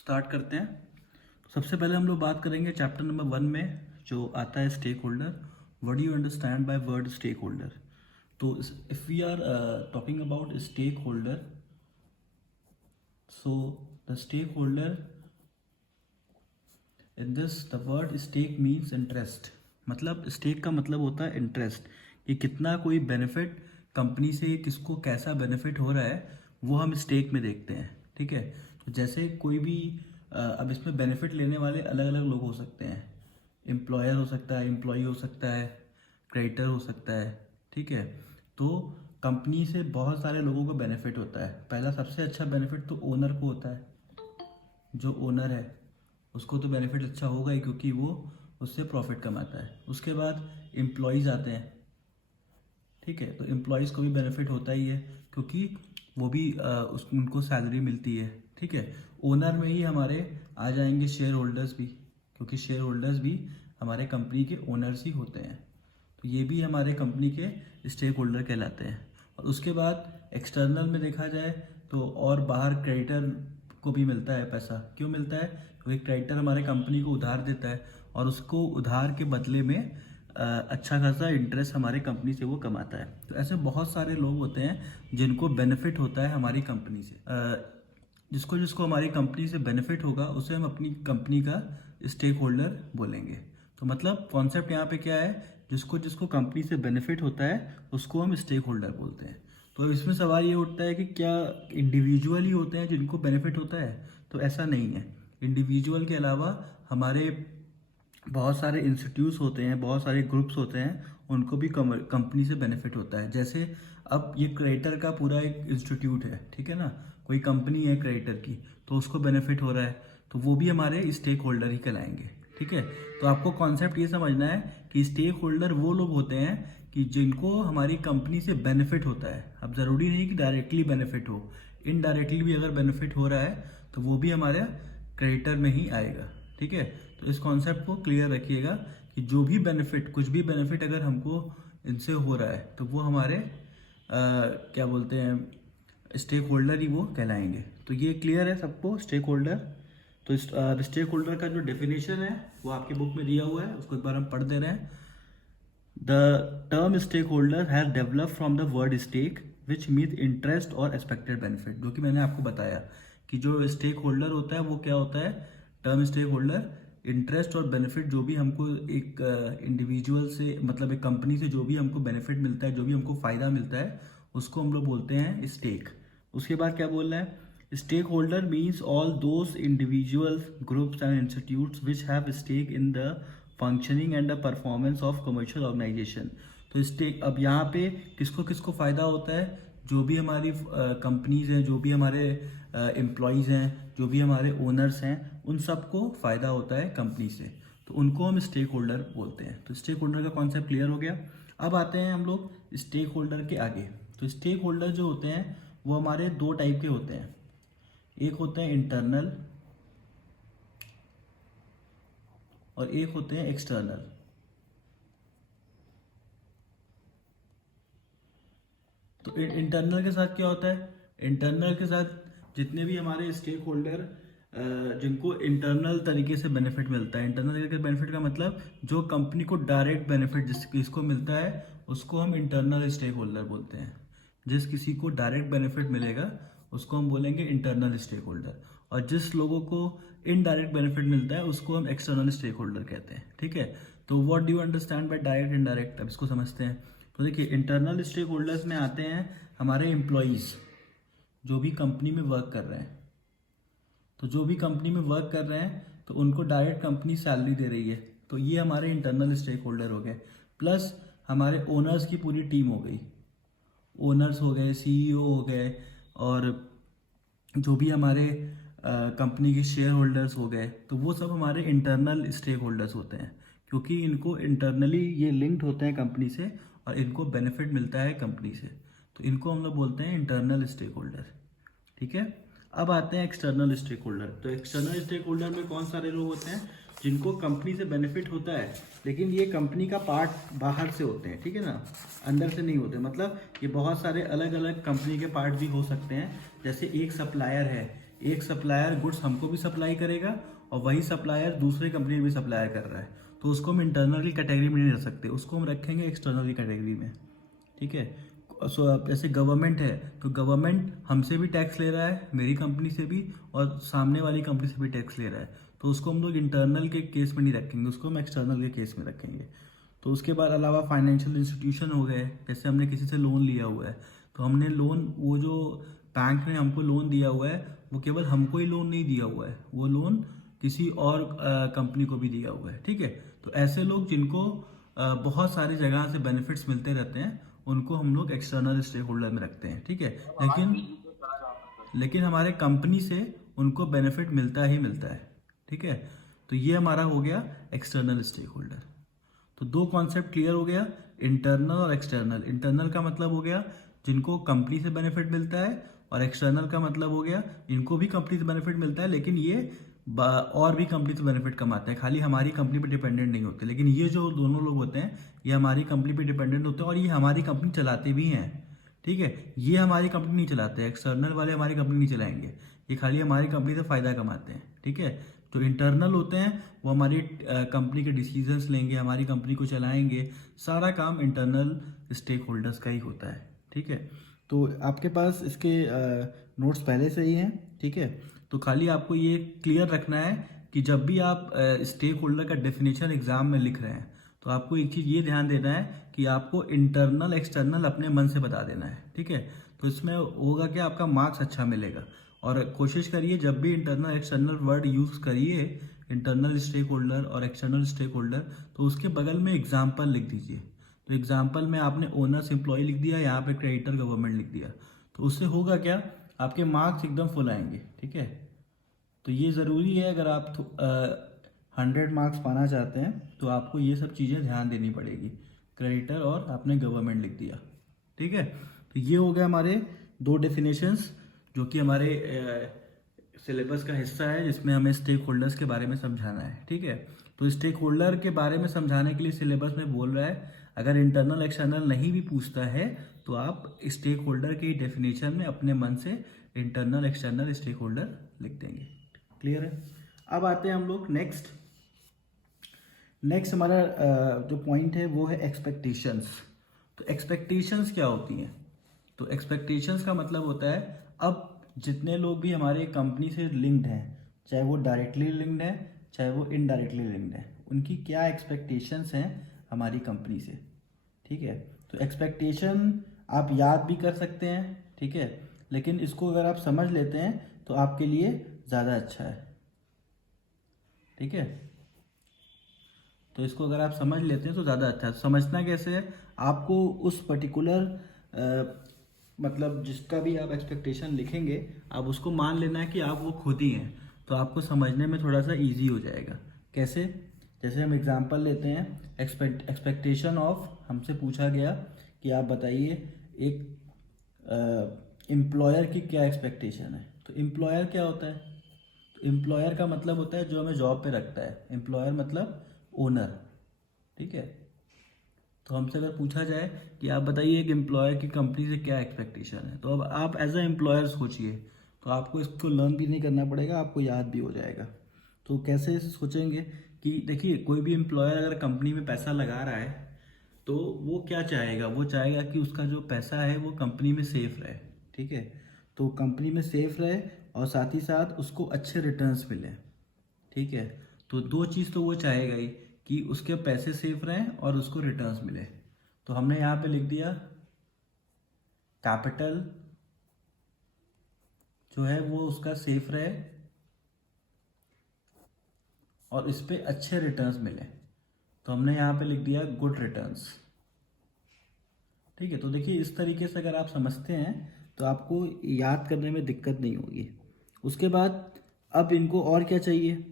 Start करते हैं। सबसे पहले हम लोग बात करेंगे चैप्टर नंबर 1 में जो आता है stakeholder. What do you understand by word stakeholder? तो if we are talking about stakeholder, so the stakeholder in this the word stake means interest. मतलब स्टेक का मतलब होता है इंटरेस्ट, कि कितना कोई बेनिफिट कंपनी से किसको कैसा बेनिफिट हो रहा है वो हम स्टेक में देखते हैं। ठीक है, तो जैसे कोई भी अब इसमें बेनिफिट लेने वाले अलग अलग लोग हो सकते हैं। एम्प्लॉयर हो सकता है, एम्प्लॉई हो सकता है, क्रेडिटर हो सकता है। ठीक है, तो कंपनी से बहुत सारे लोगों को बेनिफिट होता है। पहला सबसे अच्छा बेनिफिट तो ओनर को होता है। जो ओनर है उसको तो बेनिफिट अच्छा होगा ही, क्योंकि वो उससे प्रॉफिट कमाता है। उसके बाद एम्प्लॉयज़ आते हैं। ठीक है, तो एम्प्लॉयज़ को भी बेनिफिट होता ही है, क्योंकि वो भी उनको सैलरी मिलती है। ठीक है, ओनर में ही हमारे आ जाएंगे शेयर होल्डर्स भी, क्योंकि शेयर होल्डर्स भी हमारे कंपनी के ओनर्स ही होते हैं। तो ये भी हमारे कंपनी के स्टेक होल्डर कहलाते हैं। और उसके बाद एक्सटर्नल में देखा जाए तो और बाहर क्रेडिटर को भी मिलता है पैसा। क्यों मिलता है? क्योंकि क्रेडिटर हमारे कंपनी को उधार देता है और उसको उधार के बदले में अच्छा खासा इंटरेस्ट हमारे कंपनी से वो कमाता है। तो ऐसे बहुत सारे लोग होते हैं जिनको बेनिफिट होता है हमारी कंपनी से। जिसको जिसको हमारी कंपनी से बेनिफिट होगा उसे हम अपनी कंपनी का स्टेक होल्डर बोलेंगे। तो मतलब कॉन्सेप्ट यहाँ पे क्या है, जिसको जिसको कंपनी से बेनिफिट होता है उसको हम स्टेक होल्डर बोलते हैं। तो अब इसमें सवाल ये उठता है कि क्या इंडिविजुअल ही होते हैं जिनको बेनिफिट होता है? तो ऐसा नहीं है। इंडिविजुअल के अलावा हमारे बहुत सारे इंस्टीट्यूट्स होते हैं, बहुत सारे ग्रुप्स होते हैं, उनको भी कंपनी से बेनिफिट होता है। जैसे अब ये क्रेडिटर का पूरा एक इंस्टीट्यूट है, ठीक है ना, कोई कंपनी है क्रेडिटर की, तो उसको बेनिफिट हो रहा है, तो वो भी हमारे स्टेक होल्डर ही कहलाएंगे। ठीक है, तो आपको कॉन्सेप्ट ये समझना है कि स्टेक होल्डर वो लोग होते हैं कि जिनको हमारी कंपनी से बेनिफिट होता है। अब ज़रूरी नहीं कि डायरेक्टली बेनिफिट हो, इनडायरेक्टली भी अगर बेनिफिट हो रहा है तो वो भी हमारे क्रेडिटर में ही आएगा। ठीक है, तो इस कॉन्सेप्ट को क्लियर रखिएगा कि जो भी बेनिफिट, कुछ भी बेनिफिट अगर हमको इनसे हो रहा है तो वो हमारे क्या बोलते हैं स्टेक होल्डर ही वो कहलाएंगे। तो ये क्लियर है सबको स्टेक होल्डर? तो स्टेक होल्डर का जो डेफिनेशन है वो आपकी बुक में दिया हुआ है, उसको एक बार हम पढ़ दे रहे हैं। The term stakeholder has developed from the word stake, which means interest और expected benefit, जो कि मैंने आपको बताया कि जो स्टेक होल्डर होता है वो क्या होता है। टर्म स्टेक होल्डर इंटरेस्ट और बेनिफिट, जो भी हमको एक इंडिविजुअल से, मतलब एक कंपनी से जो भी हमको बेनिफिट मिलता है, जो भी हमको फ़ायदा मिलता है, उसको हम लोग बोलते हैं स्टेक। उसके बाद क्या बोल रहा है, stakeholder means all those individuals, groups and institutes which have stake in the functioning and the performance of commercial organization. तो स्टेक, अब यहाँ पे किसको किसको फ़ायदा होता है? जो भी हमारी कंपनीज हैं, जो भी हमारे एम्प्लॉयज़ हैं, जो भी हमारे ओनर्स हैं, उन सबको फ़ायदा होता है कंपनी से, तो उनको हम स्टेक होल्डर बोलते हैं। तो स्टेक होल्डर का कॉन्सेप्ट क्लियर हो गया। अब आते हैं हम लोग स्टेक होल्डर के आगे। तो स्टेक होल्डर जो होते हैं वो हमारे दो टाइप के होते हैं। एक होते हैं इंटरनल और एक होते हैं एक्सटर्नल। तो इंटरनल के साथ क्या होता है? इंटरनल के साथ जितने भी हमारे स्टेक होल्डर जिनको इंटरनल तरीके से बेनिफिट मिलता है। इंटरनल तरीके से बेनिफिट का मतलब जो कंपनी को डायरेक्ट बेनिफिट जिसको मिलता है उसको हम इंटरनल स्टेक होल्डर बोलते हैं। जिस किसी को डायरेक्ट बेनिफिट मिलेगा उसको हम बोलेंगे इंटरनल स्टेक होल्डर, और जिस लोगों को इनडायरेक्ट बेनिफिट मिलता है उसको हम एक्सटर्नल स्टेक होल्डर कहते हैं। ठीक है, तो what do you understand bye direct indirect? अब इसको समझते हैं। तो देखिए, इंटरनल स्टेक होल्डर्स में आते हैं हमारे एम्प्लॉयज़ जो भी कंपनी में वर्क कर रहे हैं। तो जो भी कंपनी में वर्क कर रहे हैं तो उनको डायरेक्ट कंपनी सैलरी दे रही है, तो ये हमारे इंटरनल स्टेक होल्डर हो गए। प्लस हमारे ओनर्स की पूरी टीम हो गई, ओनर्स हो गए, सीईओ हो गए, और जो भी हमारे कंपनी के शेयर होल्डर्स हो गए, तो वो सब हमारे इंटरनल स्टेक होल्डर्स होते हैं, क्योंकि इनको इंटरनली ये लिंक्ड होते हैं कंपनी से और इनको बेनिफिट मिलता है कंपनी से, तो इनको हम लोग बोलते हैं इंटरनल स्टेक होल्डर। ठीक है, अब आते हैं एक्सटर्नल स्टेक होल्डर। तो एक्सटर्नल स्टेक होल्डर में कौन सारे लोग होते हैं? जिनको कंपनी से बेनिफिट होता है लेकिन ये कंपनी का पार्ट बाहर से होते हैं। ठीक है ना, अंदर से नहीं होते। मतलब ये बहुत सारे अलग अलग कंपनी के पार्ट भी हो सकते हैं। जैसे एक सप्लायर है, एक सप्लायर गुड्स हमको भी सप्लाई करेगा और वही सप्लायर दूसरे कंपनी में भी सप्लाई कर रहा है, तो उसको हम इंटरनल की कैटेगरी में नहीं रख सकते, उसको हम रखेंगे एक्सटर्नल की कैटेगरी में। ठीक है। सो जैसे गवर्नमेंट है तो गवर्नमेंट हमसे भी टैक्स ले रहा है, मेरी कंपनी से भी, और सामने वाली कंपनी से भी टैक्स ले रहा है, तो उसको हम लोग इंटरनल के केस में नहीं रखेंगे, उसको हम एक्सटर्नल के केस में रखेंगे। तो उसके बाद अलावा फाइनेंशियल इंस्टीट्यूशन हो गए, जैसे हमने किसी से लोन लिया हुआ है, तो हमने लोन, वो जो बैंक ने हमको लोन दिया हुआ है वो केवल हमको ही लोन नहीं दिया हुआ है, वो लोन किसी और कंपनी को भी दिया हुआ है। ठीक है। तो ऐसे लोग जिनको बहुत सारी जगह से बेनिफिट्स मिलते रहते हैं, उनको हम लोग एक्सटर्नल स्टेक होल्डर में रखते हैं। ठीक है। लेकिन हमारे कंपनी से उनको बेनिफिट मिलता ही मिलता है। ठीक है। तो ये हमारा हो गया एक्सटर्नल स्टेक होल्डर। तो दो कॉन्सेप्ट क्लियर हो गया, इंटरनल और एक्सटर्नल। इंटरनल का मतलब हो गया जिनको कंपनी से बेनिफिट मिलता है, और एक्सटर्नल का मतलब हो गया इनको भी कंपनी से बेनिफिट मिलता है, लेकिन ये और भी कंपनी से बेनिफिट कमाते हैं, खाली हमारी कंपनी पे डिपेंडेंट नहीं होते। लेकिन ये जो दोनों लोग होते हैं ये हमारी कंपनी पे डिपेंडेंट होते हैं और ये हमारी कंपनी चलाते भी हैं। ठीक है। ये हमारी कंपनी नहीं चलाते, एक्सटर्नल वाले हमारी कंपनी नहीं चलाएंगे, ये खाली हमारी कंपनी से फ़ायदा कमाते हैं। ठीक है। जो इंटरनल होते हैं वो हमारी कंपनी के डिसीजंस लेंगे, हमारी कंपनी को चलाएंगे, सारा काम इंटरनल स्टेक होल्डर्स का ही होता है। ठीक है। तो आपके पास इसके नोट्स पहले से ही हैं। ठीक है। तो खाली आपको ये क्लियर रखना है कि जब भी आप स्टेक होल्डर का डेफिनेशन एग्जाम में लिख रहे हैं तो आपको एक चीज़ ये ध्यान देना है कि आपको इंटरनल एक्सटर्नल अपने मन से बता देना है। ठीक है। तो इसमें होगा कि आपका मार्क्स अच्छा मिलेगा। और कोशिश करिए जब भी इंटरनल एक्सटर्नल वर्ड यूज़ करिए, इंटरनल स्टेक होल्डर और एक्सटर्नल स्टेक होल्डर, तो उसके बगल में एग्जाम्पल लिख दीजिए। तो एग्जाम्पल में आपने ओनर्स एम्प्लॉय लिख दिया, यहाँ पे क्रेडिटर गवर्नमेंट लिख दिया, तो उससे होगा क्या, आपके मार्क्स एकदम फुल आएंगे। ठीक है। तो ये ज़रूरी है, अगर आप 100 मार्क्स पाना चाहते हैं तो आपको ये सब चीज़ें ध्यान देनी पड़ेगी। क्रेडिटर और आपने गवर्नमेंट लिख दिया। ठीक है। तो ये हो गया हमारे दो डेफिनेशंस जो कि हमारे सिलेबस का हिस्सा है, जिसमें हमें स्टेक होल्डर्स के बारे में समझाना है। ठीक है। तो स्टेक होल्डर के बारे में समझाने के लिए सिलेबस में बोल रहा है अगर इंटरनल एक्सटर्नल नहीं भी पूछता है तो आप स्टेक होल्डर की डेफिनेशन में अपने मन से इंटरनल एक्सटर्नल स्टेक होल्डर लिख देंगे। क्लियर है। अब आते हैं हम लोग नेक्स्ट हमारा जो पॉइंट है वो है एक्सपेक्टेशंस। तो एक्सपेक्टेशंस क्या होती हैं? तो एक्सपेक्टेशंस का मतलब होता है अब जितने लोग भी हमारे कंपनी से लिंक्ड हैं, चाहे वो डायरेक्टली लिंक्ड है चाहे वो इनडायरेक्टली लिंक्ड है, उनकी क्या एक्सपेक्टेशंस हैं हमारी कंपनी से। ठीक है। तो एक्सपेक्टेशन आप याद भी कर सकते हैं। ठीक है। लेकिन इसको अगर आप समझ लेते हैं तो आपके लिए ज़्यादा अच्छा है। ठीक है। तो इसको अगर आप समझ लेते हैं तो ज़्यादा अच्छा है। समझना कैसे है, आपको उस पर्टिकुलर मतलब जिसका भी आप एक्सपेक्टेशन लिखेंगे आप उसको मान लेना है कि आप वो खुद ही हैं, तो आपको समझने में थोड़ा सा इजी हो जाएगा। कैसे? जैसे हम एग्जांपल लेते हैं, एक्सपेक्टेशन ऑफ, हमसे पूछा गया कि आप बताइए एक एम्प्लॉयर की क्या एक्सपेक्टेशन है। तो एम्प्लॉयर क्या होता है? तो एम्प्लॉयर का मतलब होता है जो हमें जॉब पे रखता है। एम्प्लॉयर मतलब ओनर। ठीक है। तो हमसे अगर पूछा जाए कि आप बताइए एक एम्प्लॉयर की कंपनी से क्या एक्सपेक्टेशन है, तो अब आप एज अ एम्प्लॉयर सोचिए, तो आपको इसको लर्न भी नहीं करना पड़ेगा, आपको याद भी हो जाएगा। तो कैसे सोचेंगे कि देखिए कोई भी एम्प्लॉयर अगर कंपनी में पैसा लगा रहा है तो वो क्या चाहेगा, वो चाहेगा कि उसका जो पैसा है वो कंपनी में सेफ रहे। ठीक है। तो कंपनी में सेफ रहे और साथ ही साथ उसको अच्छे रिटर्न्स मिले। ठीक है। तो दो चीज़ तो वो चाहेगा ही कि उसके पैसे सेफ रहें और उसको रिटर्न्स मिले। तो हमने यहाँ पे लिख दिया कैपिटल जो है वो उसका सेफ रहे और इस पे अच्छे रिटर्न्स मिले, तो हमने यहाँ पे लिख दिया गुड रिटर्न्स। ठीक है। तो देखिए इस तरीके से अगर आप समझते हैं तो आपको याद करने में दिक्कत नहीं होगी। उसके बाद अब इनको और क्या चाहिए,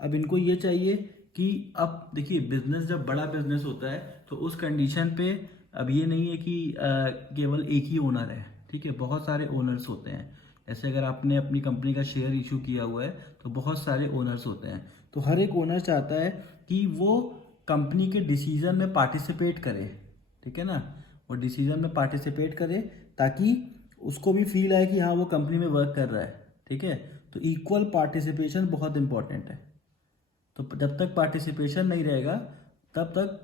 अब इनको ये चाहिए कि अब देखिए बिजनेस जब बड़ा बिजनेस होता है तो उस कंडीशन पे अब ये नहीं है कि केवल एक ही ओनर है। ठीक है। बहुत सारे ओनर्स होते हैं। ऐसे अगर आपने अपनी कंपनी का शेयर इशू किया हुआ है तो बहुत सारे ओनर्स होते हैं, तो हर एक ओनर चाहता है कि वो कंपनी के डिसीजन में पार्टिसिपेट करे। ठीक है ना, वो डिसीजन में पार्टिसिपेट करे ताकि उसको भी फील आए कि हाँ वो कंपनी में वर्क कर रहा है। ठीक है। तो इक्वल पार्टिसिपेशन बहुत इंपॉर्टेंट है। तो जब तक पार्टिसिपेशन नहीं रहेगा तब तक,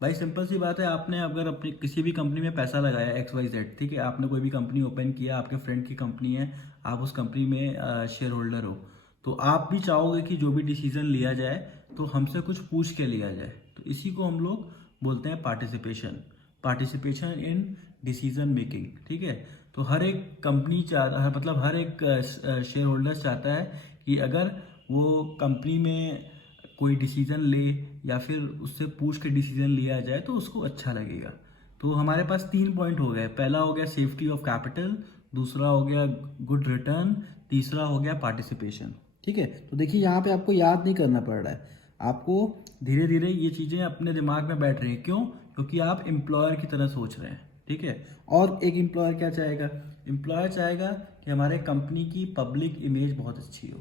भाई सिंपल सी बात है, आपने अगर अपनी किसी भी कंपनी में पैसा लगाया XYZ, ठीक है, आपने कोई भी कंपनी ओपन किया, आपके फ्रेंड की कंपनी है, आप उस कंपनी में शेयर होल्डर हो, तो आप भी चाहोगे कि जो भी डिसीजन लिया जाए तो हमसे कुछ पूछ के लिया जाए। तो इसी को हम लोग बोलते हैं पार्टिसिपेशन इन डिसीजन मेकिंग, ठीक है। तो हर एक कंपनी मतलब हर एक शेयर होल्डर चाहता है कि अगर वो कंपनी में कोई डिसीजन ले या फिर उससे पूछ के डिसीजन लिया जाए तो उसको अच्छा लगेगा। तो हमारे पास 3 पॉइंट हो गए। पहला हो गया सेफ्टी ऑफ कैपिटल, दूसरा हो गया गुड रिटर्न, तीसरा हो गया पार्टिसिपेशन, ठीक है। तो देखिए यहाँ पे आपको याद नहीं करना पड़ रहा है, आपको धीरे धीरे ये चीज़ें अपने दिमाग में बैठ रही हैं। क्यों? क्योंकि आप एम्प्लॉयर की तरह सोच रहे हैं, ठीक है। और एक एम्प्लॉयर क्या चाहेगा? एम्प्लॉयर चाहेगा कि हमारे कंपनी की पब्लिक इमेज बहुत अच्छी हो,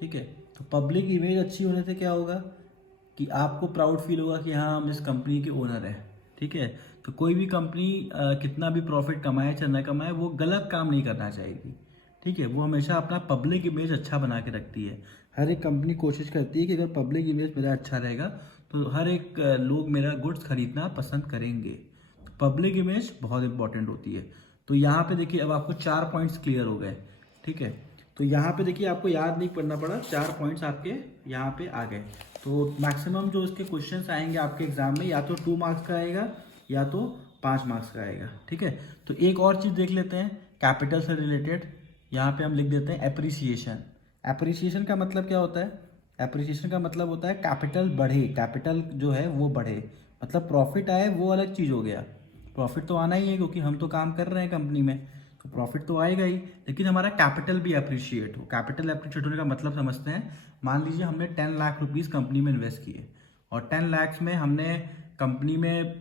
ठीक है। तो पब्लिक इमेज अच्छी होने से क्या होगा कि आपको प्राउड फील होगा कि हाँ हम इस कंपनी के ओनर हैं, ठीक है। तो कोई भी कंपनी कितना भी प्रॉफिट कमाए चाहे ना कमाए, वो गलत काम नहीं करना चाहेगी, ठीक है। वो हमेशा अपना पब्लिक इमेज अच्छा बना के रखती है। हर एक कंपनी कोशिश करती है कि अगर पब्लिक इमेज मेरा अच्छा रहेगा तो हर एक लोग मेरा गुड्स खरीदना पसंद करेंगे। तो पब्लिक इमेज बहुत इंपॉर्टेंट होती है। तो यहाँ पे देखिए अब आपको 4 पॉइंट्स क्लियर हो गए, ठीक है। तो यहाँ पे देखिए आपको याद नहीं करना पड़ा, 4 पॉइंट्स आपके यहाँ पे आ गए। तो मैक्सिमम जो इसके क्वेश्चंस आएंगे आपके एग्जाम में, या तो 2 मार्क्स का आएगा या तो 5 मार्क्स का आएगा, ठीक है। तो एक और चीज़ देख लेते हैं कैपिटल से रिलेटेड। यहाँ पे हम लिख देते हैं एप्रिसिएशन। एप्रिसिएशन का मतलब क्या होता है? एप्रिसिएशन का मतलब होता है कैपिटल बढ़े, कैपिटल जो है वो बढ़े, मतलब प्रॉफिट आए, वो अलग चीज़ हो गया। प्रॉफिट तो आना ही है क्योंकि हम तो काम कर रहे हैं कंपनी में, तो प्रॉफिट तो आएगा ही, लेकिन हमारा कैपिटल भी अप्रिशिएट हो। कैपिटल अप्रिशिएट होने का मतलब समझते हैं। मान लीजिए हमने 10 लाख रुपीज़ कंपनी में इन्वेस्ट किए और 10 लाख में हमने कंपनी में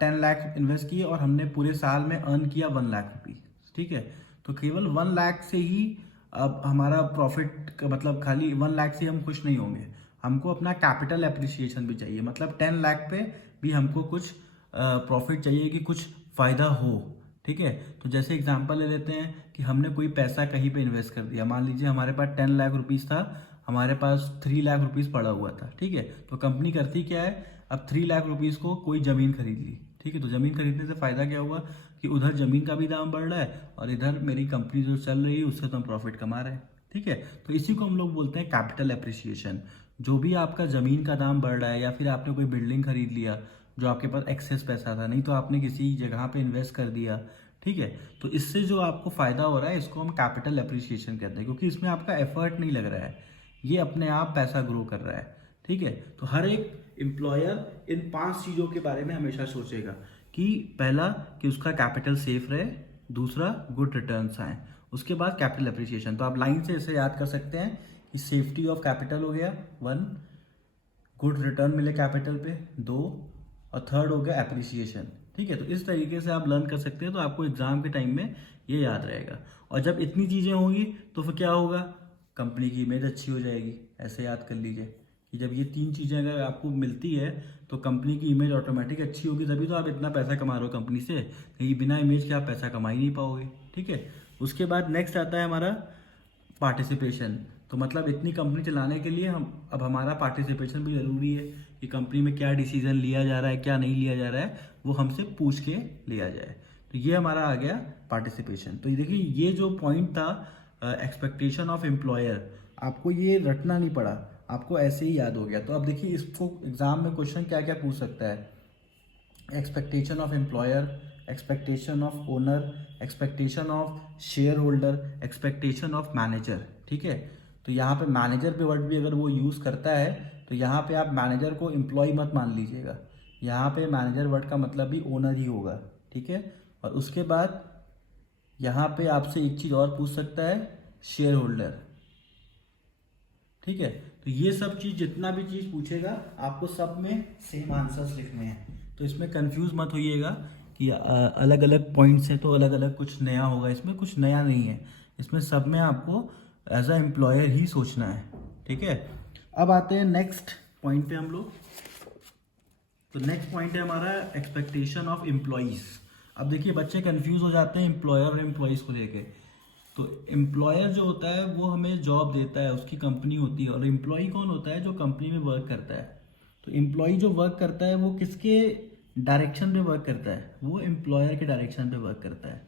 10 लाख इन्वेस्ट किए और हमने पूरे साल में अर्न किया 1 लाख रुपीज़, ठीक है। तो केवल 1 लाख से ही अब हमारा प्रॉफिट का मतलब खाली 1 लाख से हम खुश नहीं होंगे, हमको अपना कैपिटल अप्रिसिएशन भी चाहिए। मतलब 10 लाख पे भी हमको कुछ प्रॉफिट चाहिए कि कुछ फ़ायदा हो, ठीक है। तो जैसे एग्जांपल ले लेते हैं कि हमने कोई पैसा कहीं पे इन्वेस्ट कर दिया। मान लीजिए हमारे पास 10 लाख रुपीज़ था, हमारे पास 3 लाख रुपीज़ पड़ा हुआ था, ठीक है। तो कंपनी करती क्या है, अब 3 लाख रुपीज़ को कोई ज़मीन खरीद ली, ठीक है। तो ज़मीन खरीदने से फ़ायदा क्या हुआ कि उधर ज़मीन का भी दाम बढ़ रहा है और इधर मेरी कंपनी जो चल रही है उससे तो हम प्रॉफिट कमा रहे हैं, ठीक है। तो इसी को हम लोग बोलते हैं कैपिटल एप्रिसिएशन। जो भी आपका ज़मीन का दाम बढ़ रहा है या फिर आपने कोई बिल्डिंग खरीद लिया जो आपके पास एक्सेस पैसा था, नहीं तो आपने किसी जगह पे इन्वेस्ट कर दिया, ठीक है। तो इससे जो आपको फ़ायदा हो रहा है इसको हम कैपिटल एप्रिसिएशन कहते हैं, क्योंकि इसमें आपका एफर्ट नहीं लग रहा है, ये अपने आप पैसा ग्रो कर रहा है, ठीक है। तो हर एक एम्प्लॉयर इन 5 चीज़ों के बारे में हमेशा सोचेगा कि पहला कि उसका कैपिटल सेफ रहे, दूसरा गुड रिटर्न्स आए, उसके बाद कैपिटल एप्रिसिएशन। तो आप लाइन से इसे याद कर सकते हैं कि सेफ्टी ऑफ कैपिटल हो गया 1, गुड रिटर्न मिले कैपिटल पे 2, और थर्ड हो गया एप्रिसिएशन, ठीक है। तो इस तरीके से आप लर्न कर सकते हैं, तो आपको एग्जाम के टाइम में ये याद रहेगा। और जब इतनी चीज़ें होंगी तो फिर क्या होगा, कंपनी की इमेज अच्छी हो जाएगी। ऐसे याद कर लीजिए कि जब ये 3 चीज़ें अगर आपको मिलती है तो कंपनी की इमेज ऑटोमेटिक अच्छी होगी, तभी तो आप इतना पैसा कमा रहे हो कंपनी से, नहीं बिना इमेज के आप पैसा कमा ही नहीं पाओगे, ठीक है। उसके बाद नेक्स्ट आता है हमारा पार्टिसिपेशन। तो मतलब इतनी कंपनी चलाने के लिए हम अब हमारा पार्टिसिपेशन भी ज़रूरी है कि कंपनी में क्या डिसीजन लिया जा रहा है, क्या नहीं लिया जा रहा है, वो हमसे पूछ के लिया जाए। तो ये हमारा आ गया पार्टिसिपेशन। तो ये देखिए ये जो पॉइंट था एक्सपेक्टेशन ऑफ एम्प्लॉयर, आपको ये रटना नहीं पड़ा, आपको ऐसे ही याद हो गया। तो अब देखिए इसको एग्जाम में क्वेश्चन क्या क्या पूछ सकता है, expectation of employer, expectation of owner, expectation of share holder, expectation of manager, ठीक है। तो यहाँ पे मैनेजर पे वर्ड भी अगर वो यूज़ करता है तो यहाँ पे आप मैनेजर को एम्प्लॉय मत मान लीजिएगा, यहाँ पे मैनेजर वर्ड का मतलब भी ओनर ही होगा, ठीक है। और उसके बाद यहाँ पे आपसे एक चीज़ और पूछ सकता है, शेयर होल्डर, ठीक है। तो ये सब चीज़ जितना भी चीज़ पूछेगा आपको सब में सेम आंसर्स लिखने हैं, तो इसमें कंफ्यूज मत होइएगा कि अलग अलग पॉइंट्स हैं तो अलग अलग कुछ नया होगा, इसमें कुछ नया नहीं है, इसमें सब में आपको एज अ एम्प्लॉयर ही सोचना है, ठीक है। अब आते हैं नेक्स्ट पॉइंट पे हम लोग। तो नेक्स्ट पॉइंट है हमारा एक्सपेक्टेशन ऑफ एम्प्लॉयज़। अब देखिए बच्चे कंफ्यूज हो जाते हैं एम्प्लॉयर और एम्प्लॉयज़ को लेके। तो एम्प्लॉयर जो होता है वो हमें जॉब देता है, उसकी कंपनी होती है, और एम्प्लॉय कौन होता है? जो कंपनी में वर्क करता है। तो एम्प्लॉय जो वर्क करता है वो किसके डायरेक्शन पे वर्क करता है? वो एम्प्लॉयर के डायरेक्शन पे वर्क करता है।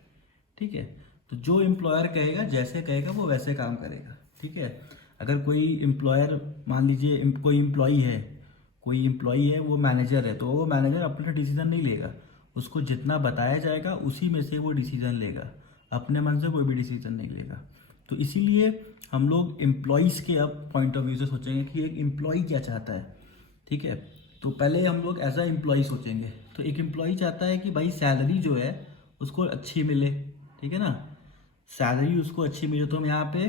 ठीक है, तो जो एम्प्लॉयर कहेगा, जैसे कहेगा वो वैसे काम करेगा। ठीक है, अगर कोई एम्प्लॉयर, मान लीजिए कोई एम्प्लॉई है वो मैनेजर है, तो वो मैनेजर अपना डिसीजन नहीं लेगा, उसको जितना बताया जाएगा उसी में से वो डिसीजन लेगा, अपने मन से कोई भी डिसीजन नहीं लेगा। तो इसीलिए हम लोग एम्प्लॉयज़ के अब पॉइंट ऑफ व्यू से सोचेंगे कि एक एम्प्लॉय क्या चाहता है। ठीक है, तो पहले हम लोग एज अ एम्प्लॉय सोचेंगे। तो एक एम्प्लॉय चाहता है कि भाई सैलरी जो है उसको अच्छी मिले। ठीक है ना, सैलरी उसको अच्छी मिले, तो हम यहाँ पे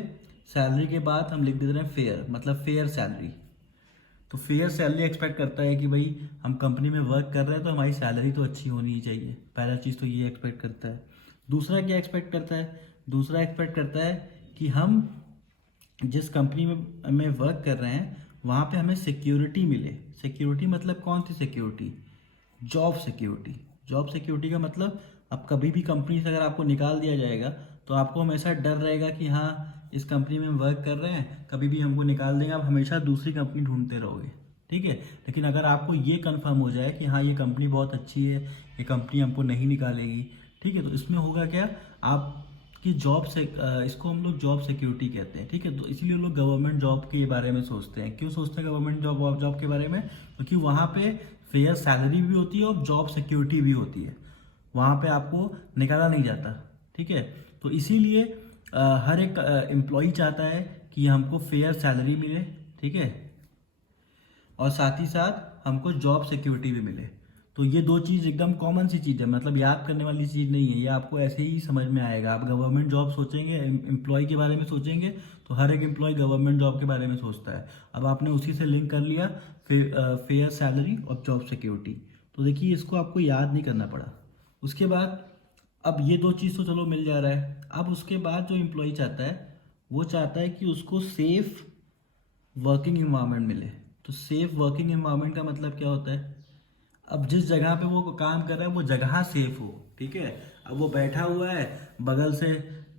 सैलरी के बाद हम लिख देते हैं फेयर, मतलब फेयर सैलरी। तो फेयर सैलरी एक्सपेक्ट करता है कि भाई हम कंपनी में वर्क कर रहे हैं तो हमारी सैलरी तो अच्छी होनी ही चाहिए। पहला चीज़ तो ये एक्सपेक्ट करता है। दूसरा क्या एक्सपेक्ट करता है? दूसरा एक्सपेक्ट करता है कि हम जिस कंपनी में वर्क कर रहे हैं वहाँ पे हमें सिक्योरिटी मिले। सिक्योरिटी मतलब कौन सी security? Job security. Job security का मतलब अब कभी भी कंपनी से अगर आपको निकाल दिया जाएगा तो आपको हमेशा डर रहेगा कि हाँ, इस कंपनी में वर्क कर रहे हैं, कभी भी हमको निकाल देंगे, आप हमेशा दूसरी कंपनी ढूंढते रहोगे। ठीक है, लेकिन अगर आपको ये कंफर्म हो जाए कि हाँ ये कंपनी बहुत अच्छी है, ये कंपनी हमको नहीं निकालेगी, ठीक है, तो इसमें होगा क्या, आपकी जॉब से इसको हम लोग जॉब सिक्योरिटी कहते हैं। ठीक है, तो इसीलिए लोग गवर्नमेंट जॉब के बारे में सोचते हैं। क्यों सोचते हैं गवर्नमेंट जॉब के बारे में? क्योंकि वहाँ पे फेयर सैलरी भी होती है और जॉब सिक्योरिटी भी होती है, वहाँ पे आपको निकाला नहीं जाता। ठीक है, तो इसीलिए हर एक एम्प्लॉय चाहता है कि हमको फेयर सैलरी मिले। ठीक है, और साथ ही साथ हमको जॉब सिक्योरिटी भी मिले। तो ये दो चीज़ एकदम कॉमन सी चीज़ है, मतलब याद करने वाली चीज़ नहीं है, ये आपको ऐसे ही समझ में आएगा। आप गवर्नमेंट जॉब सोचेंगे, एम्प्लॉय के बारे में सोचेंगे, तो हर एक एम्प्लॉय गवर्नमेंट जॉब के बारे में सोचता है। अब आपने उसी से लिंक कर लिया फेयर सैलरी और जॉब सिक्योरिटी। तो देखिए, इसको आपको याद नहीं करना पड़ा। उसके बाद अब ये दो चीज़ तो चलो मिल जा रहा है। अब उसके बाद जो एम्प्लॉय चाहता है वो चाहता है कि उसको सेफ वर्किंग इन्वायरमेंट मिले। तो सेफ वर्किंग इन्वायरमेंट का मतलब क्या होता है? अब जिस जगह पे वो काम कर रहा है वो जगह सेफ हो। ठीक है, अब वो बैठा हुआ है, बगल से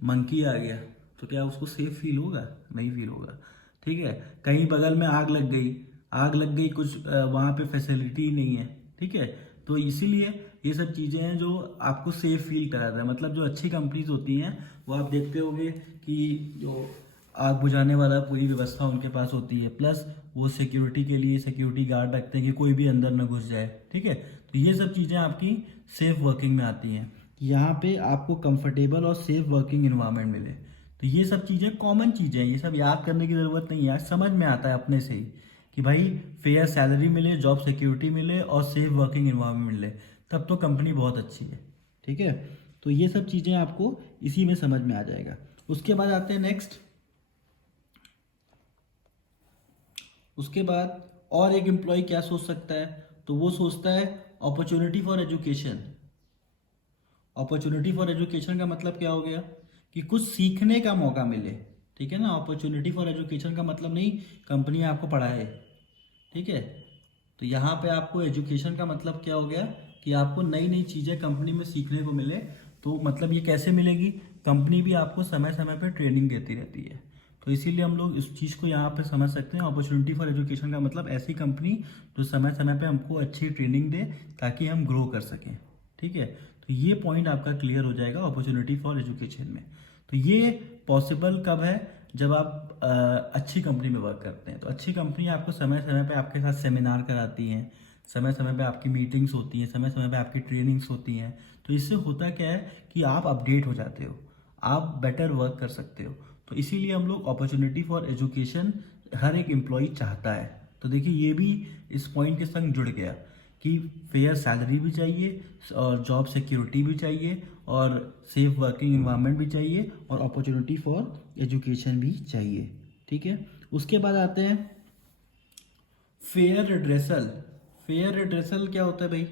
मंकी आ गया तो क्या उसको सेफ फील होगा? नहीं फील होगा। ठीक है, कहीं बगल में आग लग गई, कुछ वहाँ पे फैसिलिटी नहीं है। ठीक है, तो इसीलिए ये सब चीज़ें हैं जो आपको सेफ फील कराता है। मतलब जो अच्छी कंपनीज होती हैं वो आप देखते होंगे कि जो आग बुझाने वाला पूरी व्यवस्था उनके पास होती है, प्लस वो सिक्योरिटी के लिए सिक्योरिटी गार्ड रखते हैं कि कोई भी अंदर न घुस जाए। ठीक है, तो ये सब चीज़ें आपकी सेफ वर्किंग में आती हैं, यहाँ पे आपको कंफर्टेबल और सेफ वर्किंग इन्वायरमेंट मिले। तो ये सब चीज़ें कॉमन चीज़ें हैं, ये सब याद करने की ज़रूरत नहीं है, समझ में आता है अपने से ही कि भाई फेयर सैलरी मिले, जॉब सिक्योरिटी मिले और सेफ वर्किंग इन्वायरमेंट मिले, तब तो कंपनी बहुत अच्छी है। ठीक है, तो ये सब चीज़ें आपको इसी में समझ में आ जाएगा। उसके बाद आते हैं नेक्स्ट। उसके बाद और एक एम्प्लॉय क्या सोच सकता है? तो वो सोचता है opportunity for education. Opportunity for education का मतलब क्या हो गया कि कुछ सीखने का मौका मिले। ठीक है ना, अपॉर्चुनिटी फॉर एजुकेशन का मतलब नहीं कंपनी आपको पढ़ाए। ठीक है, तो यहाँ पे आपको एजुकेशन का मतलब क्या हो गया कि आपको नई नई चीज़ें कंपनी में सीखने को मिले। तो मतलब ये कैसे मिलेगी? कंपनी भी आपको समय समय पर ट्रेनिंग देती रहती है। तो इसीलिए हम लोग इस चीज़ को यहाँ पे समझ सकते हैं, अपॉर्चुनिटी फॉर एजुकेशन का मतलब ऐसी कंपनी जो समय समय पे हमको अच्छी ट्रेनिंग दे ताकि हम ग्रो कर सकें। ठीक है, तो ये पॉइंट आपका क्लियर हो जाएगा अपॉर्चुनिटी फॉर एजुकेशन में। तो ये पॉसिबल कब है? जब आप अच्छी कंपनी में वर्क करते हैं। तो अच्छी कंपनी आपको समय समय पे आपके साथ सेमिनार कराती हैं, समय समय पे आपकी मीटिंग्स होती हैं, समय समय पे आपकी ट्रेनिंग्स होती हैं। तो इससे होता क्या है कि आप अपडेट हो जाते हो, आप बेटर वर्क कर सकते हो। तो इसीलिए हम लोग अपॉर्चुनिटी फॉर एजुकेशन हर एक एम्प्लॉय चाहता है। तो देखिए, ये भी इस पॉइंट के संग जुड़ गया कि फेयर सैलरी भी चाहिए और जॉब सिक्योरिटी भी चाहिए और सेफ वर्किंग इन्वायरमेंट भी चाहिए और अपॉर्चुनिटी फॉर एजुकेशन भी चाहिए। ठीक है, उसके बाद आते हैं फेयर रिड्रेसल। फेयर रिड्रेसल क्या होता है भाई?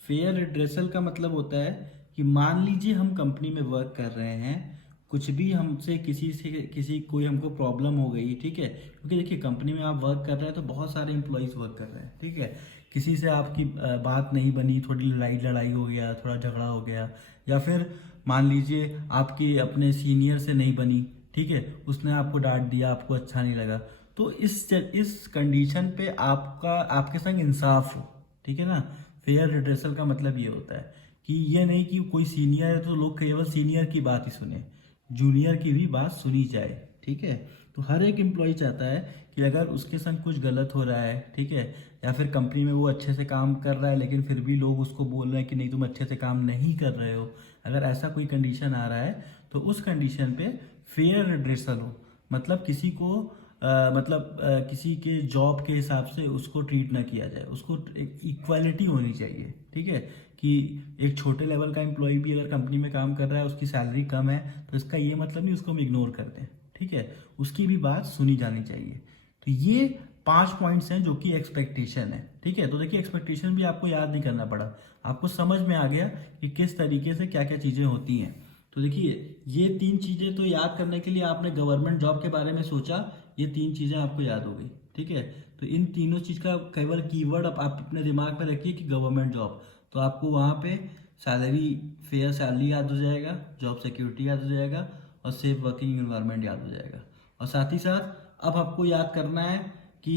फेयर रिड्रेसल का मतलब होता है कि मान लीजिए हम कंपनी में वर्क कर रहे हैं, कुछ भी हमसे किसी कोई हमको प्रॉब्लम हो गई। ठीक है, क्योंकि देखिए कंपनी में आप वर्क कर रहे हैं तो बहुत सारे एम्प्लॉयज़ वर्क कर रहे हैं। ठीक है, किसी से आपकी बात नहीं बनी, थोड़ी लड़ाई लड़ाई हो गया, थोड़ा झगड़ा हो गया, या फिर मान लीजिए आपकी अपने सीनियर से नहीं बनी, ठीक है, उसने आपको डांट दिया, आपको अच्छा नहीं लगा, तो इस कंडीशन पे आपका आपके संग इंसाफ हो, ठीक है ना। फेयर रिड्रेसल का मतलब ये होता है कि ये नहीं कि कोई सीनियर है तो लोग केवल सीनियर की बात ही सुने, जूनियर की भी बात सुनी जाए, ठीक है। तो हर एक एम्प्लॉय चाहता है कि अगर उसके संग कुछ गलत हो रहा है, ठीक है, या फिर कंपनी में वो अच्छे से काम कर रहा है लेकिन फिर भी लोग उसको बोल रहे हैं कि नहीं तुम अच्छे से काम नहीं कर रहे हो, अगर ऐसा कोई कंडीशन आ रहा है तो उस कंडीशन पे फेयर रिड्रेसल हो, मतलब किसी को किसी के जॉब के हिसाब से उसको ट्रीट ना किया जाए, उसको एक इक्वालिटी होनी चाहिए, ठीक है। कि एक छोटे लेवल का एम्प्लॉय भी अगर कंपनी में काम कर रहा है, उसकी सैलरी कम है, तो इसका ये मतलब नहीं उसको हम इग्नोर कर दें, ठीक है, उसकी भी बात सुनी जानी चाहिए। तो ये 5 पॉइंट्स हैं जो कि एक्सपेक्टेशन है, ठीक है। तो देखिए एक्सपेक्टेशन भी आपको याद नहीं करना पड़ा, आपको समझ में आ गया कि किस तरीके से क्या क्या चीज़ें होती हैं। तो देखिए ये 3 चीज़ें तो याद करने के लिए आपने गवर्नमेंट जॉब के बारे में सोचा, ये 3 चीज़ें आपको याद हो गई, ठीक है। तो इन तीनों चीज़ का केवल कीवर्ड आप अपने दिमाग में रखिए कि गवर्नमेंट जॉब, तो आपको वहाँ पे सैलरी, फेयर सैलरी याद हो जाएगा, जॉब सिक्योरिटी याद हो जाएगा, और सेफ वर्किंग एनवायरनमेंट याद हो जाएगा। और साथ ही साथ अब आपको याद करना है कि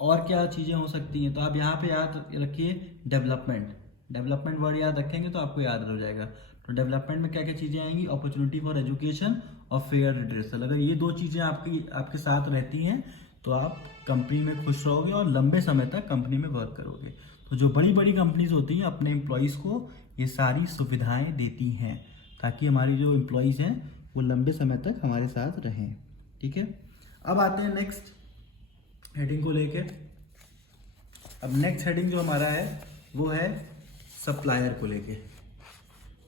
और क्या चीज़ें हो सकती हैं, तो आप यहाँ पे याद रखिए डेवलपमेंट, डेवलपमेंट वर्ड याद रखेंगे तो आपको याद हो जाएगा। तो डेवलपमेंट में क्या क्या चीज़ें आएंगी, अपॉर्चुनिटी फॉर एजुकेशन और फेयर रिड्रेसल, अगर ये 2 चीज़ें आपके साथ रहती हैं तो आप कंपनी में खुश रहोगे और लंबे समय तक कंपनी में वर्क करोगे। तो जो बड़ी बड़ी कंपनीज होती हैं अपने एम्प्लॉयज़ को ये सारी सुविधाएं देती हैं ताकि हमारी जो एम्प्लॉयज़ हैं वो लंबे समय तक हमारे साथ रहें, ठीक है। अब आते हैं नेक्स्ट हेडिंग को लेके। अब नेक्स्ट हेडिंग जो हमारा है वो है सप्लायर को लेके,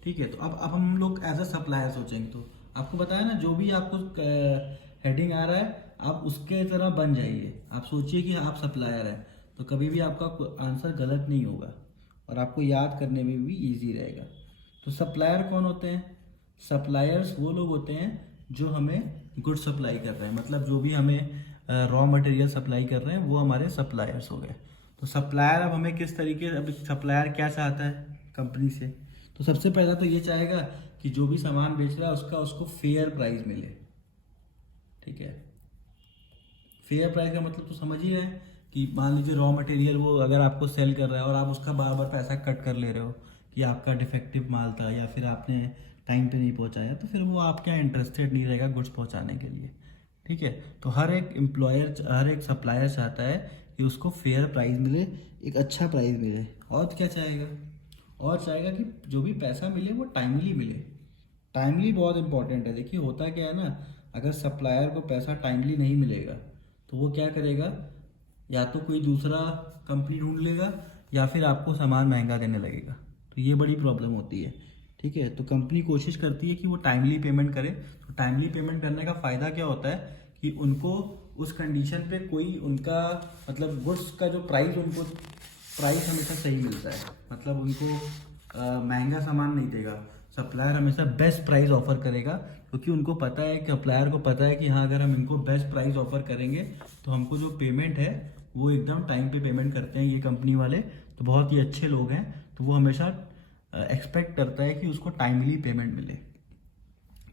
ठीक है। तो अब हम लोग एज अ सप्लायर सोचेंगे, तो आपको बताया ना जो भी आपको हेडिंग आ रहा है आप उसके तरह बन जाइए, आप सोचिए कि आप सप्लायर है, तो कभी भी आपका आंसर गलत नहीं होगा और आपको याद करने में भी इजी रहेगा। तो सप्लायर कौन होते हैं, सप्लायर्स वो लोग होते हैं जो हमें गुड सप्लाई कर रहे हैं, मतलब जो भी हमें रॉ मटेरियल सप्लाई कर रहे हैं वो हमारे सप्लायर्स हो गए। तो सप्लायर अब हमें किस तरीके, अब सप्लायर क्या चाहता है कंपनी से, तो सबसे पहला तो ये चाहेगा कि जो भी सामान बेच रहा है उसका उसको फेयर प्राइस मिले, ठीक है। फेयर प्राइस का मतलब तो समझ ही है कि मान लीजिए रॉ मटेरियल वो अगर आपको सेल कर रहा है और आप उसका बार बार पैसा कट कर ले रहे हो कि आपका डिफेक्टिव माल था या फिर आपने टाइम पे नहीं पहुंचाया, तो फिर वो आपके यहाँ इंटरेस्टेड नहीं रहेगा गुड्स पहुंचाने के लिए, ठीक है। तो हर एक एम्प्लॉयर, हर एक सप्लायर चाहता है कि उसको फेयर प्राइस मिले, एक अच्छा प्राइस मिले, और क्या चाहेगा, और चाहेगा कि जो भी पैसा मिले वो टाइमली मिले। टाइमली बहुत इंपॉर्टेंट है। देखिए होता क्या है ना, अगर सप्लायर को पैसा टाइमली नहीं मिलेगा तो वो क्या करेगा, या तो कोई दूसरा कंपनी ढूंढ लेगा या फिर आपको सामान महंगा देने लगेगा, तो ये बड़ी प्रॉब्लम होती है, ठीक है। तो कंपनी कोशिश करती है कि वो टाइमली पेमेंट करे। तो टाइमली पेमेंट करने का फ़ायदा क्या होता है कि उनको उस कंडीशन पे कोई उनका मतलब गुड्स का जो प्राइस, उनको प्राइस हमेशा सही मिलता है, मतलब उनको महंगा सामान नहीं देगा। सप्लायर हमेशा बेस्ट प्राइस ऑफर करेगा क्योंकि उनको पता है कि सप्लायर को पता है कि हाँ अगर हम इनको बेस्ट प्राइस ऑफर करेंगे तो हमको जो पेमेंट है वो एकदम टाइम पे पेमेंट करते हैं ये कंपनी वाले, तो बहुत ही अच्छे लोग हैं, तो वो हमेशा एक्सपेक्ट करता है कि उसको टाइमली पेमेंट मिले।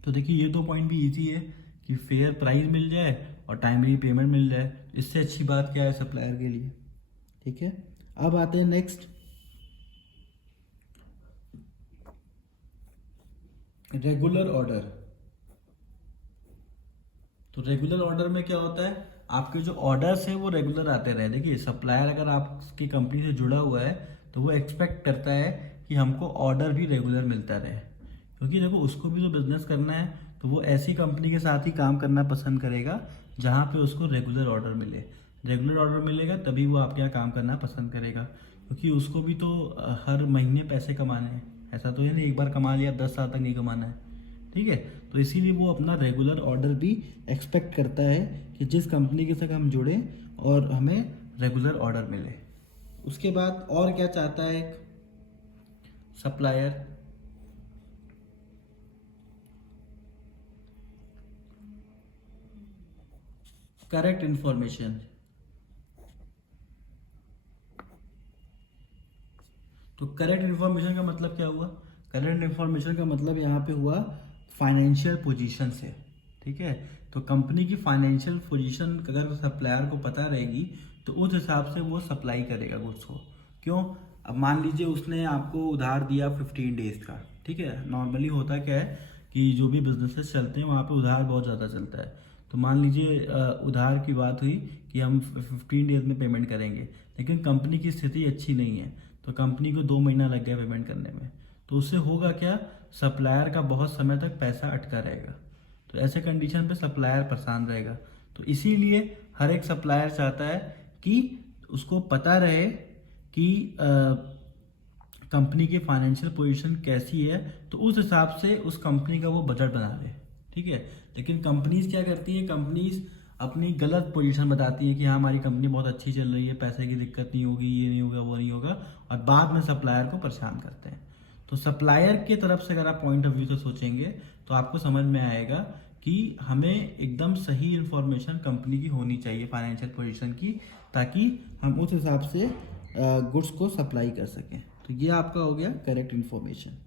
तो देखिए ये 2 पॉइंट भी इजी है कि फेयर प्राइस मिल जाए और टाइमली पेमेंट मिल जाए, इससे अच्छी बात क्या है सप्लायर के लिए, ठीक है। अब आते हैं नेक्स्ट रेगुलर ऑर्डर। तो रेगुलर ऑर्डर में क्या होता है, आपके जो ऑर्डर्स है वो रेगुलर आते रहे। देखिए सप्लायर अगर आपकी कंपनी से जुड़ा हुआ है तो वो एक्सपेक्ट करता है कि हमको ऑर्डर भी रेगुलर मिलता रहे, क्योंकि देखो उसको भी तो बिजनेस करना है, तो वो ऐसी कंपनी के साथ ही काम करना पसंद करेगा जहाँ पे उसको रेगुलर ऑर्डर मिले। रेगुलर ऑर्डर मिलेगा तभी वो आपके यहाँ काम करना पसंद करेगा, क्योंकि उसको भी तो हर महीने पैसे कमाने हैं, ऐसा तो है नहीं एक बार कमा लिया 10 साल तक नहीं कमाना है, ठीक है। तो इसीलिए वो अपना रेगुलर ऑर्डर भी एक्सपेक्ट करता है कि जिस कंपनी के साथ हम जुड़े और हमें रेगुलर ऑर्डर मिले। उसके बाद और क्या चाहता है एक सप्लायर, करेक्ट इंफॉर्मेशन। तो करेक्ट इन्फॉर्मेशन का मतलब क्या हुआ? करेक्ट इन्फॉर्मेशन का मतलब यहाँ पे हुआ फाइनेंशियल पोजीशन से, ठीक है। तो कंपनी की फाइनेंशियल पोजीशन अगर सप्लायर को पता रहेगी तो उस हिसाब से वो सप्लाई करेगा गुड्स को। क्यों? अब मान लीजिए उसने आपको उधार दिया 15 डेज का, ठीक है। नॉर्मली होता क्या है कि जो भी बिजनेसेस चलते हैं वहाँ पे उधार बहुत ज़्यादा चलता है। तो मान लीजिए उधार की बात हुई कि हम 15 डेज में पेमेंट करेंगे, लेकिन कंपनी की स्थिति अच्छी नहीं है, तो कंपनी को 2 महीना लग गया पेमेंट करने में। तो उससे होगा क्या? सप्लायर का बहुत समय तक पैसा अटका रहेगा। तो ऐसे कंडीशन पे सप्लायर परेशान रहेगा। तो इसीलिए हर एक सप्लायर चाहता है कि उसको पता रहे कि कंपनी की फाइनेंशियल पोजीशन कैसी है, तो उस हिसाब से उस कंपनी का वो बजट बना ले, ठीक है। लेकिन कंपनीज क्या करती है? कंपनीज अपनी गलत पोजीशन बताती है कि हाँ हमारी कंपनी बहुत अच्छी चल रही है, पैसे की दिक्कत नहीं होगी, ये नहीं होगा, वो नहीं होगा, और बाद में सप्लायर को परेशान करते हैं। तो सप्लायर के तरफ से अगर आप पॉइंट ऑफ व्यू से सोचेंगे तो आपको समझ में आएगा कि हमें एकदम सही इंफॉर्मेशन कंपनी की होनी चाहिए फाइनेंशियल पोजीशन की, ताकि हम उस हिसाब से गुड्स को सप्लाई कर सकें। तो ये आपका हो गया करेक्ट इन्फॉर्मेशन।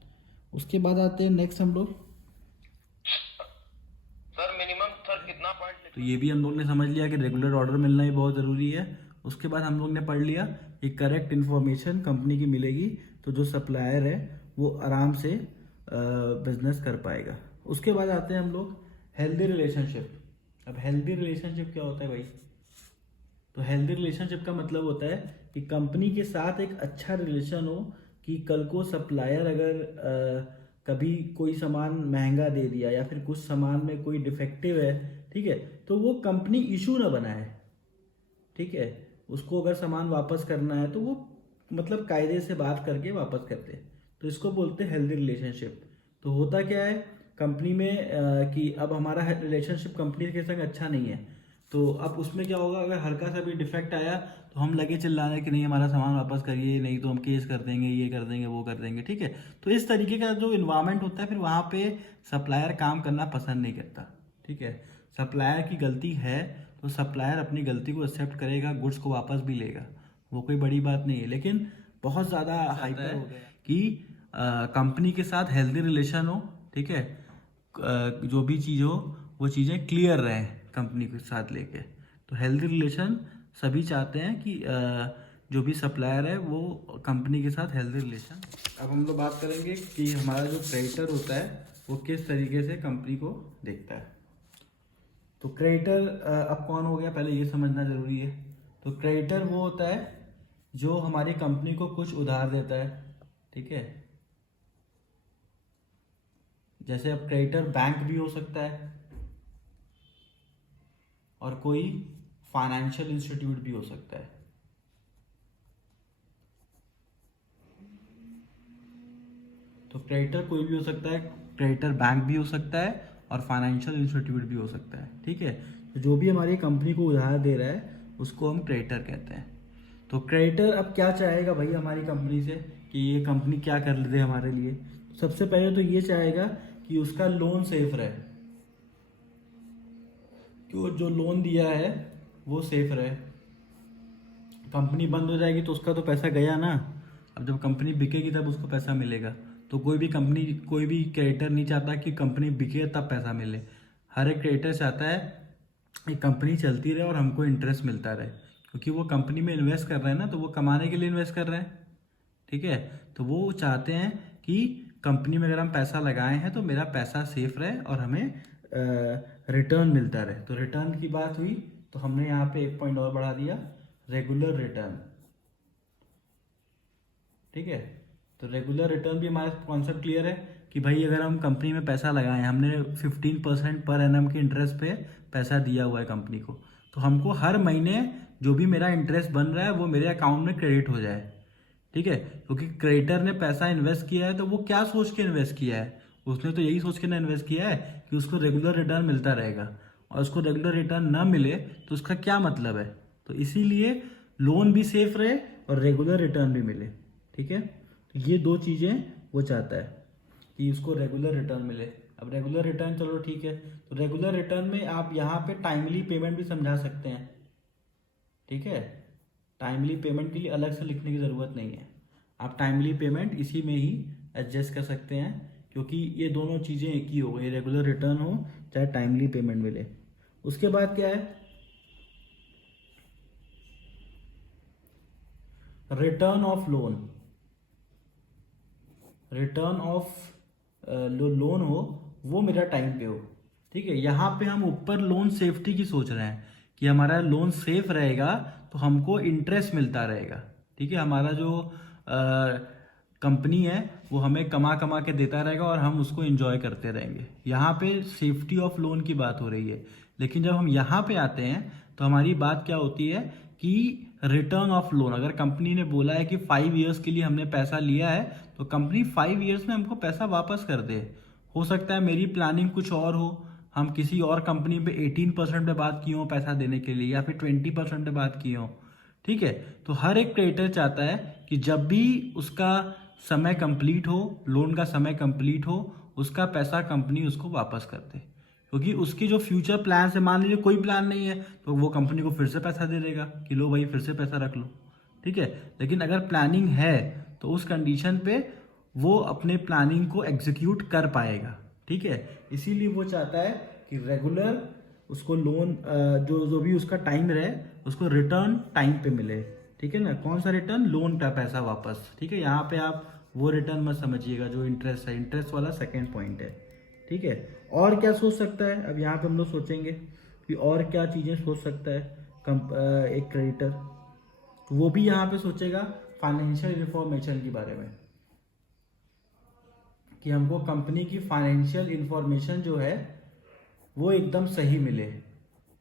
उसके बाद आते हैं नेक्स्ट हम लोग। सर मिनिमम सर कितना पॉइंट? तो ये भी हम लोग ने समझ लिया कि रेगुलर ऑर्डर मिलना ही बहुत ज़रूरी है। उसके बाद हम लोग ने पढ़ लिया कि करेक्ट इन्फॉर्मेशन कंपनी की मिलेगी तो जो सप्लायर है वो आराम से बिजनेस कर पाएगा। उसके बाद आते हैं हम लोग हेल्दी रिलेशनशिप। अब हेल्दी रिलेशनशिप क्या होता है भाई? तो हेल्दी रिलेशनशिप का मतलब होता है कि कंपनी के साथ एक अच्छा रिलेशन हो, कि कल को सप्लायर अगर कभी कोई सामान महंगा दे दिया या फिर कुछ सामान में कोई डिफेक्टिव है, ठीक है, तो वो कंपनी इशू ना बनाए, ठीक है। उसको अगर सामान वापस करना है तो वो मतलब कायदे से बात करके वापस करते। तो इसको बोलते हैं हेल्दी रिलेशनशिप। तो होता क्या है कंपनी में कि अब हमारा रिलेशनशिप कंपनी के संग अच्छा नहीं है, तो अब उसमें क्या होगा? अगर हल्का सा भी डिफेक्ट आया तो हम लगे चिल्लाने कि नहीं हमारा सामान वापस करिए, नहीं तो हम केस कर देंगे, ये कर देंगे, वो कर देंगे, ठीक है। तो इस तरीके का जो इन्वायरमेंट होता है फिर वहाँ पे सप्लायर काम करना पसंद नहीं करता, ठीक है। सप्लायर की गलती है तो सप्लायर अपनी गलती को एक्सेप्ट करेगा, गुड्स को वापस भी लेगा, वो कोई बड़ी बात नहीं है। लेकिन बहुत ज़्यादा हाइपर हो गया कि कंपनी के साथ हेल्दी रिलेशन हो, ठीक है। जो भी चीज़ हो वो चीज़ें क्लियर रहें कंपनी के साथ लेके। तो हेल्दी रिलेशन सभी चाहते हैं कि जो भी सप्लायर है वो कंपनी के साथ हेल्दी रिलेशन। अब हम लोग बात करेंगे कि हमारा जो क्रेडिटर होता है वो किस तरीके से कंपनी को देखता है। तो क्रेडिटर अब कौन हो गया पहले ये समझना ज़रूरी है। तो क्रेडिटर वो होता है जो हमारी कंपनी को कुछ उधार देता है, ठीक है। जैसे अब क्रेडिटर बैंक भी हो सकता है और कोई फाइनेंशियल इंस्टीट्यूट भी हो सकता है। तो क्रेडिटर कोई भी हो सकता है, क्रेडिटर बैंक भी हो सकता है और फाइनेंशियल इंस्टीट्यूट भी हो सकता है, ठीक है। तो जो भी हमारी कंपनी को उधार दे रहा है उसको हम क्रेडिटर कहते हैं। तो क्रेडिटर अब क्या चाहेगा भाई हमारी कंपनी से कि ये कंपनी क्या कर दे हमारे लिए? सबसे पहले तो ये चाहेगा कि उसका लोन सेफ रहे, कि वो जो लोन दिया है वो सेफ रहे। कंपनी बंद हो जाएगी तो उसका तो पैसा गया ना। अब जब कंपनी बिकेगी तब उसको पैसा मिलेगा। तो कोई भी कंपनी, कोई भी क्रेडिटर नहीं चाहता कि कंपनी बिके तब पैसा मिले। हर एक क्रेडिटर चाहता है कि कंपनी चलती रहे और हमको इंटरेस्ट मिलता रहे, क्योंकि वो कंपनी में इन्वेस्ट कर रहे हैं ना, तो वो कमाने के लिए इन्वेस्ट कर रहे हैं, ठीक है। तो वो चाहते हैं कि कंपनी में अगर हम पैसा लगाए हैं तो मेरा पैसा सेफ रहे और हमें रिटर्न मिलता रहे। तो रिटर्न की बात हुई तो हमने यहाँ पे एक पॉइंट और बढ़ा दिया, रेगुलर रिटर्न, ठीक है। तो रेगुलर रिटर्न भी हमारा कॉन्सेप्ट क्लियर है कि भाई अगर हम कंपनी में पैसा लगाएं, हमने 15% पर एनम के इंटरेस्ट पे पैसा दिया हुआ है कंपनी को, तो हमको हर महीने जो भी मेरा इंटरेस्ट बन रहा है वो मेरे अकाउंट में क्रेडिट हो जाए, ठीक है। क्योंकि क्रेडिटर ने पैसा इन्वेस्ट किया है तो वो क्या सोच के इन्वेस्ट किया है? उसने तो यही सोच के ना इन्वेस्ट किया है कि उसको रेगुलर रिटर्न मिलता रहेगा, और उसको रेगुलर रिटर्न ना मिले तो उसका क्या मतलब है? तो इसीलिए लोन भी सेफ रहे और रेगुलर रिटर्न भी मिले, ठीक है। तो ये दो चीज़ें वो चाहता है कि उसको रेगुलर रिटर्न मिले। अब रेगुलर रिटर्न चलो ठीक है, तो रेगुलर रिटर्न में आप यहाँ पे टाइमली पेमेंट भी समझा सकते हैं, ठीक है। टाइमली पेमेंट के लिए अलग से लिखने की ज़रूरत नहीं है। आप टाइमली पेमेंट इसी में ही एडजस्ट कर सकते हैं, क्योंकि ये दोनों चीज़ें एक ही हो गई, रेगुलर रिटर्न हो चाहे टाइमली पेमेंट मिले। उसके बाद क्या है, return of loan. Return of loan हो वो मेरा टाइम पे हो, ठीक है। यहाँ पे हम ऊपर लोन सेफ्टी की सोच रहे हैं कि हमारा लोन सेफ रहेगा तो हमको इंटरेस्ट मिलता रहेगा, ठीक है। हमारा जो कंपनी है वो हमें कमा कमा के देता रहेगा और हम उसको एंजॉय करते रहेंगे। यहाँ पे सेफ्टी ऑफ लोन की बात हो रही है। लेकिन जब हम यहाँ पे आते हैं तो हमारी बात क्या होती है कि रिटर्न ऑफ लोन। अगर कंपनी ने बोला है कि 5 ईयर्स के लिए हमने पैसा लिया है तो कंपनी 5 ईयर्स में हमको पैसा वापस कर दे। हो सकता है मेरी प्लानिंग कुछ और हो, हम किसी और कंपनी पे 18% पे बात किए हो पैसा देने के लिए, या फिर 20% पे बात किए हो, ठीक है। तो हर एक क्रेडिटर चाहता है कि जब भी उसका समय कंप्लीट हो, लोन का समय कंप्लीट हो, उसका पैसा कंपनी उसको वापस कर दे, क्योंकि उसकी जो फ्यूचर प्लान है, मान लीजिए कोई प्लान नहीं है तो वो कंपनी को फिर से पैसा दे देगा कि लो भाई फिर से पैसा रख लो, ठीक है। लेकिन अगर प्लानिंग है तो उस कंडीशन पे वो अपने प्लानिंग को एग्जीक्यूट कर पाएगा, ठीक है। इसीलिए वो चाहता है कि रेगुलर उसको लोन जो जो भी उसका टाइम रहे उसको रिटर्न टाइम पे मिले, ठीक है ना। कौन सा रिटर्न? लोन का पैसा वापस, ठीक है। यहाँ पे आप वो रिटर्न मत समझिएगा जो इंटरेस्ट है, इंटरेस्ट वाला सेकेंड पॉइंट है, ठीक है। और क्या सोच सकता है, अब यहाँ पे हम लोग सोचेंगे कि और क्या चीज़ें सोच सकता है एक क्रेडिटर। वो भी यहाँ पे सोचेगा फाइनेंशियल इंफॉर्मेशन के बारे में, कि हमको कंपनी की फाइनेंशियल इंफॉर्मेशन जो है वो एकदम सही मिले,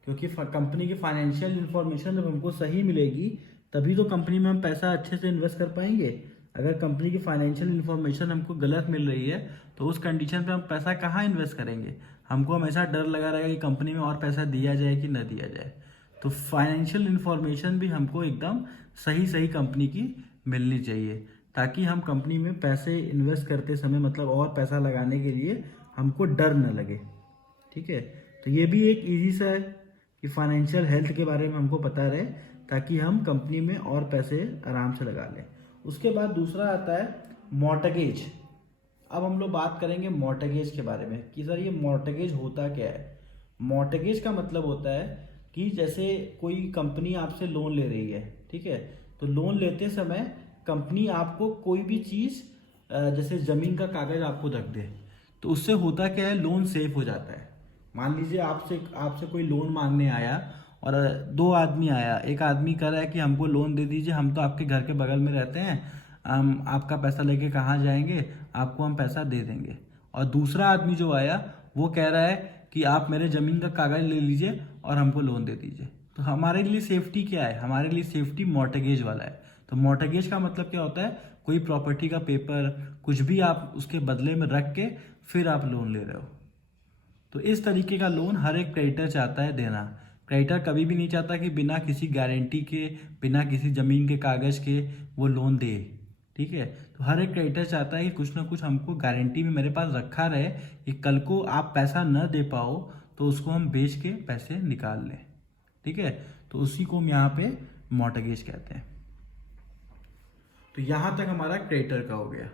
क्योंकि कंपनी की फाइनेंशियल इंफॉर्मेशन जब हमको सही मिलेगी तभी तो कंपनी में हम पैसा अच्छे से इन्वेस्ट कर पाएंगे। अगर कंपनी की फाइनेंशियल इंफॉर्मेशन हमको गलत मिल रही है तो उस कंडीशन पे हम पैसा कहाँ इन्वेस्ट करेंगे? हमको हमेशा डर लगा रहेगा कि कंपनी में और पैसा दिया जाए कि न दिया जाए। तो फाइनेंशियल इंफॉर्मेशन भी हमको एकदम सही सही कंपनी की मिलनी चाहिए, ताकि हम कंपनी में पैसे इन्वेस्ट करते समय, मतलब और पैसा लगाने के लिए हमको डर न लगे, ठीक है। तो ये भी एक इजी सा है कि फाइनेंशियल हेल्थ के बारे में हमको पता रहे, ताकि हम कंपनी में और पैसे आराम से लगा लें। उसके बाद दूसरा आता है मॉर्टगेज। अब हम लोग बात करेंगे मॉर्टगेज के बारे में कि सर ये मॉर्टगेज होता क्या है। मॉर्टगेज का मतलब होता है कि जैसे कोई कंपनी आपसे लोन ले रही है, ठीक है। तो लोन लेते समय कंपनी आपको कोई भी चीज़ जैसे ज़मीन का कागज़ आपको रख दे, तो उससे होता क्या है, लोन सेफ हो जाता है। मान लीजिए आपसे कोई लोन मांगने आया और 2 आदमी आया। एक आदमी कह रहा है कि हमको लोन दे दीजिए, हम तो आपके घर के बगल में रहते हैं, हम आपका पैसा लेके कहाँ जाएंगे, आपको हम पैसा दे देंगे। और दूसरा आदमी जो आया वो कह रहा है कि आप मेरे ज़मीन का कागज़ ले लीजिए और हमको लोन दे दीजिए। तो हमारे लिए सेफ्टी क्या है? हमारे लिए सेफ्टी मॉर्टगेज वाला है। तो मॉर्टगेज का मतलब क्या होता है, कोई प्रॉपर्टी का पेपर कुछ भी आप उसके बदले में रख के फिर आप लोन ले रहे हो। तो इस तरीके का लोन हर एक क्रेडिटर चाहता है देना। क्रेडिटर कभी भी नहीं चाहता कि बिना किसी गारंटी के, बिना किसी ज़मीन के कागज़ के वो लोन दे, ठीक है। तो हर एक क्रेडिटर चाहता है कि कुछ ना कुछ हमको गारंटी में मेरे पास रखा रहे कि कल को आप पैसा न दे पाओ तो उसको हम बेच के पैसे निकाल लें, ठीक है। तो उसी को हम यहाँ पे मॉर्टगेज कहते हैं। तो यहाँ तक हमारा क्रेडिटर का हो गया।